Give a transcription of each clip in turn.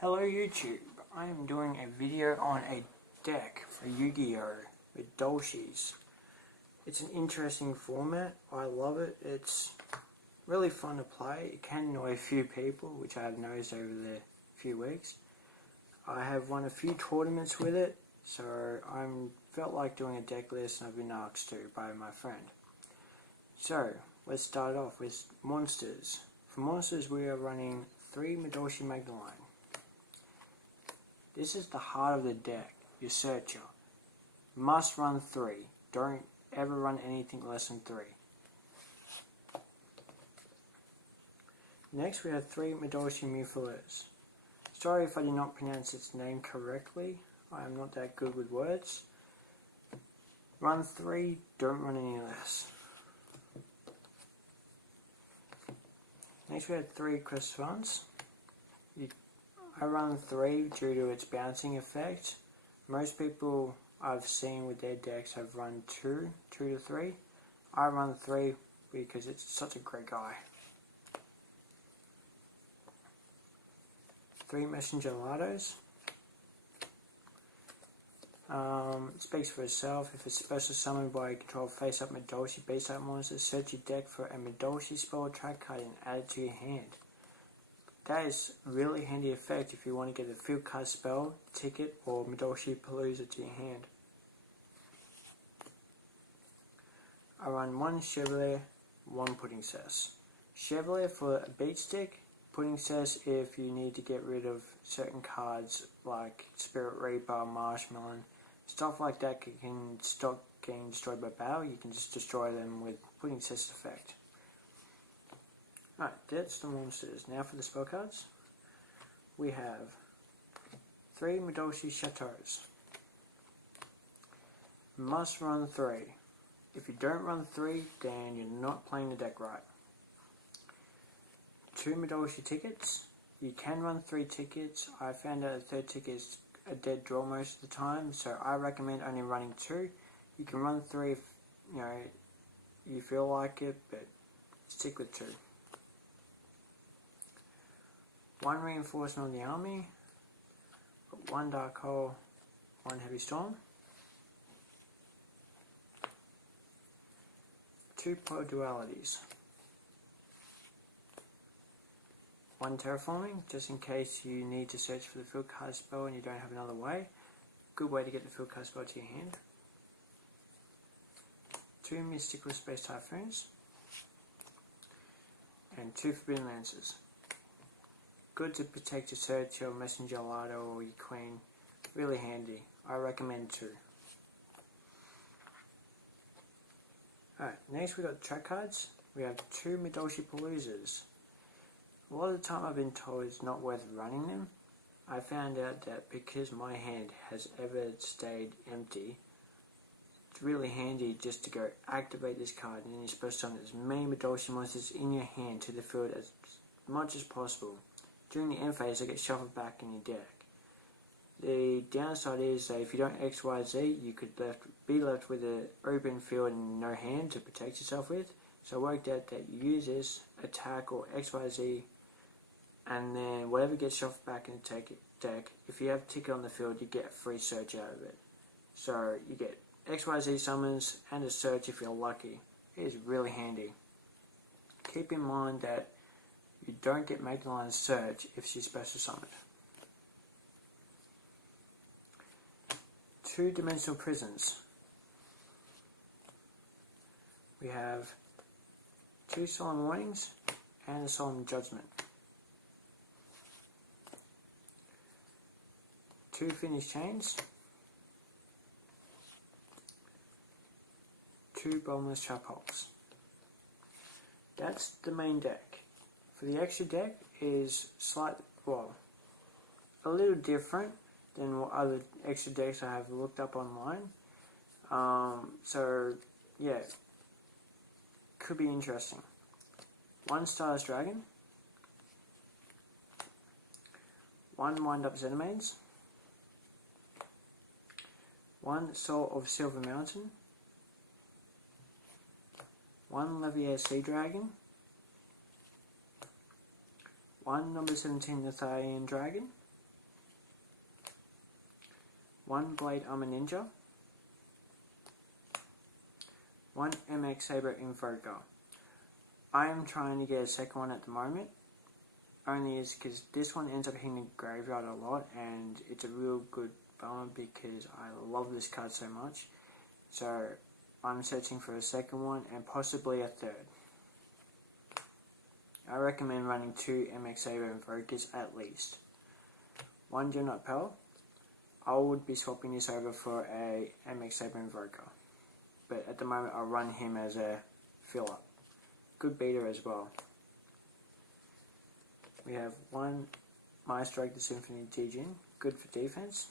Hello YouTube, I am doing a video on a deck for Yu-Gi-Oh! With Madolches. It's an interesting format, I love it, it's really fun to play. It can annoy a few people, which I have noticed over the few weeks. I have won a few tournaments with it, so I felt like doing a deck list and I've been asked to by my friend. So, let's start off with monsters. For monsters we are running 3 Madolche Magdalene. This is the heart of the deck, your searcher. Must run 3. Don't ever run anything less than 3. Next we have 3 Madolche Mufalers. Sorry if I did not pronounce its name correctly. I am not that good with words. Run 3, don't run any less. Next we have 3 Cressons. I run 3 due to its bouncing effect. Most people I've seen with their decks have run 2 to 3. I run 3 because it's such a great guy. 3 Messenger Lados. It speaks for itself. If it's special summoned by a control face-up Madolche base-up monster, search your deck for a Madolche spell or track card and add it to your hand. That is a really handy effect if you want to get a field card spell, ticket, or Madolche Palooza to your hand. I run 1 Chevalier, 1 Pudding Cess. Chevalier for a beat stick, Pudding Cess if you need to get rid of certain cards like Spirit Reaper, Marshmallow, stuff like that can stop getting destroyed by battle. You can just destroy them with Pudding Cess effect. Alright, that's the monsters. Now for the spell cards. We have 3 Madolche Chateaus. Must run 3. If you don't run 3, then you're not playing the deck right. 2 Madolche Tickets. You can run 3 tickets. I found out the 3rd ticket is a dead draw most of the time, so I recommend only running 2. You can run 3 if you feel like it, but stick with 2. 1 Reinforcement of the Army, 1 Dark Hole, 1 Heavy Storm, 2 Polar Dualities, 1 Terraforming, just in case you need to search for the field card spell and you don't have another way. Good way to get the field card spell to your hand. 2 Mystical Space Typhoons, and 2 Forbidden Lances. Good to protect your search, your Messenger Lado or your Queen. Really handy. I recommend 2. Alright, next we got track cards. We have 2 Madolche Paloozas. A lot of the time I've been told it's not worth running them. I found out that because my hand has ever stayed empty, it's really handy just to go activate this card and then you're supposed to summon as many Madolche monsters in your hand to the field as much as possible. During the end phase, they get shuffled back in your deck. The downside is that if you don't XYZ, you could be left with an open field and no hand to protect yourself with. So I worked out that you use this, attack or XYZ, and then whatever gets shuffled back in the deck, if you have a ticket on the field, you get a free search out of it. So you get XYZ summons and a search if you're lucky. It is really handy. Keep in mind that you don't get Magdalene's search if she's special summoned. 2 Dimensional Prisons. We have 2 Solemn Warnings and a Solemn Judgment. 2 Finished Chains. 2 Bottomless Trap Holes. That's the main deck. For the extra deck is a little different than what other extra decks I have looked up online. So yeah, could be interesting. 1 Stardust Dragon, 1 Wind Up Xenamanes, 1 Soul of Silver Mountain, 1 Leviair Sea Dragon, 1 number 17 Nathanian Dragon, 1 Blade Armor Ninja, 1 MX Saber Invoker. I am trying to get a second one at the moment, only is because this one ends up hitting the graveyard a lot, and it's a real good bummer because I love this card so much. So I'm searching for a second one and possibly a third. I recommend running 2 MX Saber Invokers at least. 1 Dreadnought Pearl. I would be swapping this over for a MX Saber Invoker, but at the moment I'll run him as a fill-up. Good beater as well. We have 1 Maestro the Symphony Teijin, good for defense.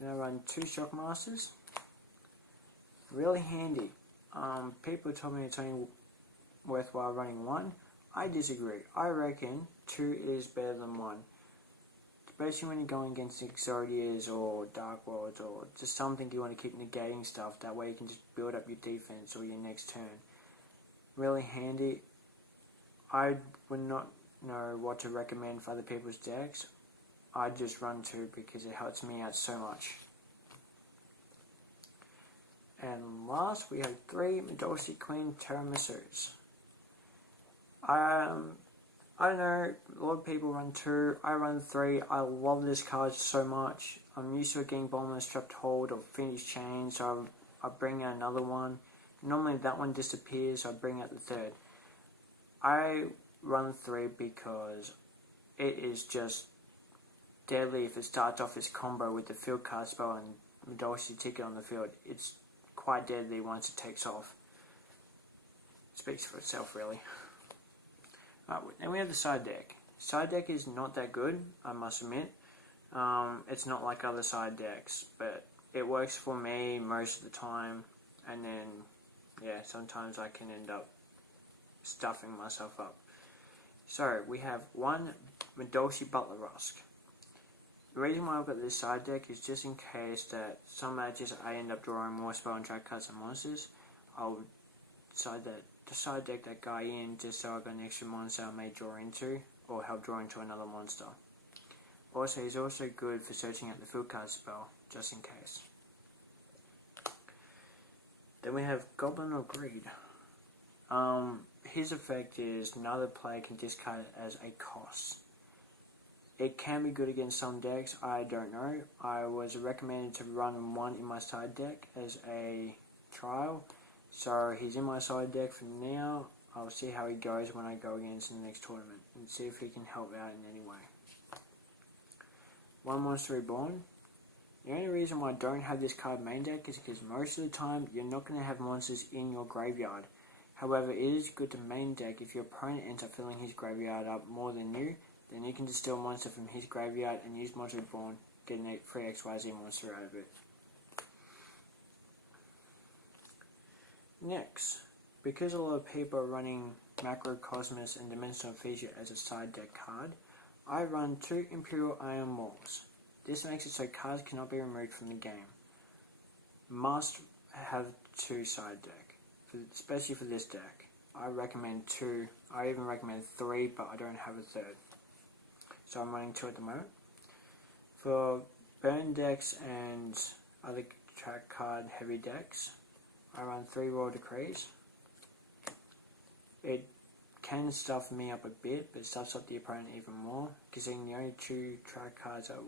Then I run 2 Shockmasters, really handy. People told me it's only worthwhile running 1. I disagree. I reckon 2 is better than 1. Especially when you're going against Exodias or Dark Worlds or just something you want to keep negating stuff. That way you can just build up your defense or your next turn. Really handy. I would not know what to recommend for other people's decks. I just run 2 because it helps me out so much. And last we have 3 Madolche Queen Tiramisus. I don't know, a lot of people run 2, I run 3. I love this card so much. I'm used to it getting Bottomless Trapped Hold or Finished Chain, so I bring out another one. Normally that one disappears, so I bring out the third. I run 3 because it is just deadly if it starts off this combo with the field card spell and Madolche ticket on the field. It's quite deadly once it takes off. It speaks for itself, really. Then we have the side deck. Side deck is not that good, I must admit. It's not like other side decks, but it works for me most of the time. And then, yeah, sometimes I can end up stuffing myself up. So, we have 1 Madolche Butler Rusk. The reason why I've got this side deck is just in case that some matches I end up drawing more spell and trap cards and monsters, I'll side deck that guy in just so I've got an extra monster I may draw into or help draw into another monster. Also, he's also good for searching out the field card spell, just in case. Then we have Goblin of Greed. His effect is another player can discard it as a cost. It can be good against some decks, I don't know. I was recommended to run 1 in my side deck as a trial. So he's in my side deck for now. I'll see how he goes when I go against in the next tournament and see if he can help out in any way. 1 Monster Reborn. The only reason why I don't have this card main deck is because most of the time you're not going to have monsters in your graveyard. However, it is good to main deck if your opponent ends up filling his graveyard up more than you. Then you can just steal a monster from his graveyard and use Monster Reborn, get a free XYZ monster out of it. Next, because a lot of people are running Macrocosmos and Dimensional Fissure as a side deck card, I run 2 Imperial Iron Walls. This makes it so cards cannot be removed from the game. Must have 2 side deck, especially for this deck. I recommend 2, I even recommend 3, but I don't have a third. So I'm running 2 at the moment. For burn decks and other track card heavy decks, I run 3 Royal Decrees. It can stuff me up a bit, but it stuffs up the opponent even more, considering the only 2 track cards that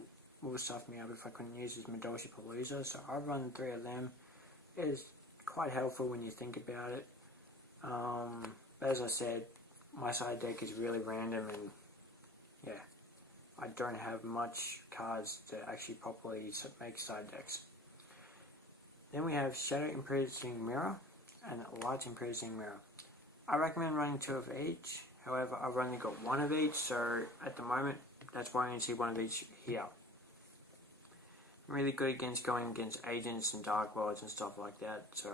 will stuff me up if I couldn't use is Madolche Palooza, so I run 3 of them. It is quite helpful when you think about it. But as I said, my side deck is really random and yeah, I don't have much cards to actually properly make side decks. Then we have Shadow Imprising Mirror and Light Imprising Mirror. I recommend running 2 of each, however I've only got 1 of each, so at the moment that's why I only see 1 of each here. I'm really good against going against agents and dark worlds and stuff like that, so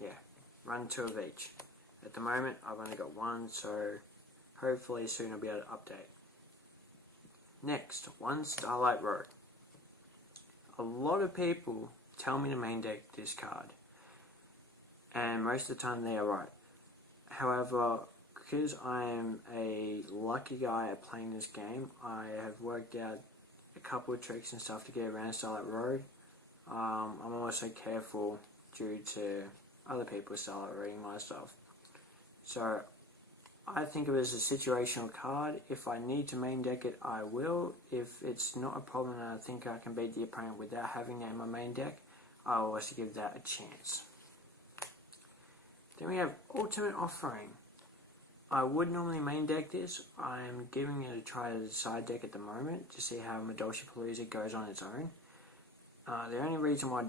yeah, run 2 of each. At the moment I've only got 1, so hopefully soon I'll be able to update. Next, 1 Starlight Road. A lot of people tell me to main deck this card, and most of the time they are right. However, because I am a lucky guy at playing this game, I have worked out a couple of tricks and stuff to get around Starlight Road. I'm also careful due to other people Starlight reading my stuff. So I think of it as a situational card. If I need to main deck it, I will. If it's not a problem and I think I can beat the opponent without having that in my main deck, I will also give that a chance. Then we have Ultimate Offering. I would normally main deck this. I'm giving it a try as a side deck at the moment to see how Madolche Palooza goes on its own. The only reason why I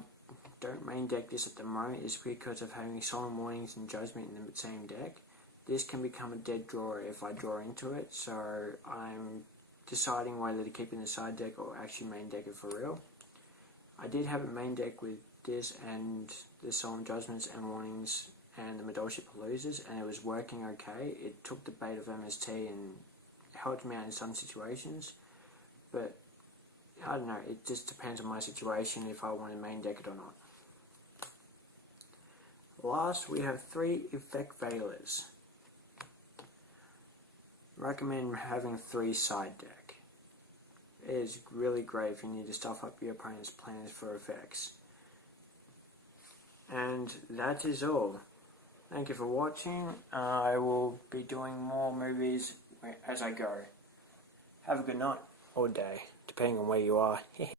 don't main deck this at the moment is because of having Solemn Warnings and Judgment in the same deck. This can become a dead draw if I draw into it, so I'm deciding whether to keep it in the side deck or actually main deck it for real. I did have a main deck with this and the Solemn Judgments and Warnings and the Madolche Paloozas, and it was working okay. It took the bait of MST and helped me out in some situations, but I don't know, it just depends on my situation if I want to main deck it or not. Last, we have 3 Effect Veilers. Recommend having 3 side deck. It is really great if you need to stuff up your opponent's plans for effects. And that is all. Thank you for watching. I will be doing more movies as I go. Have a good night or day, depending on where you are.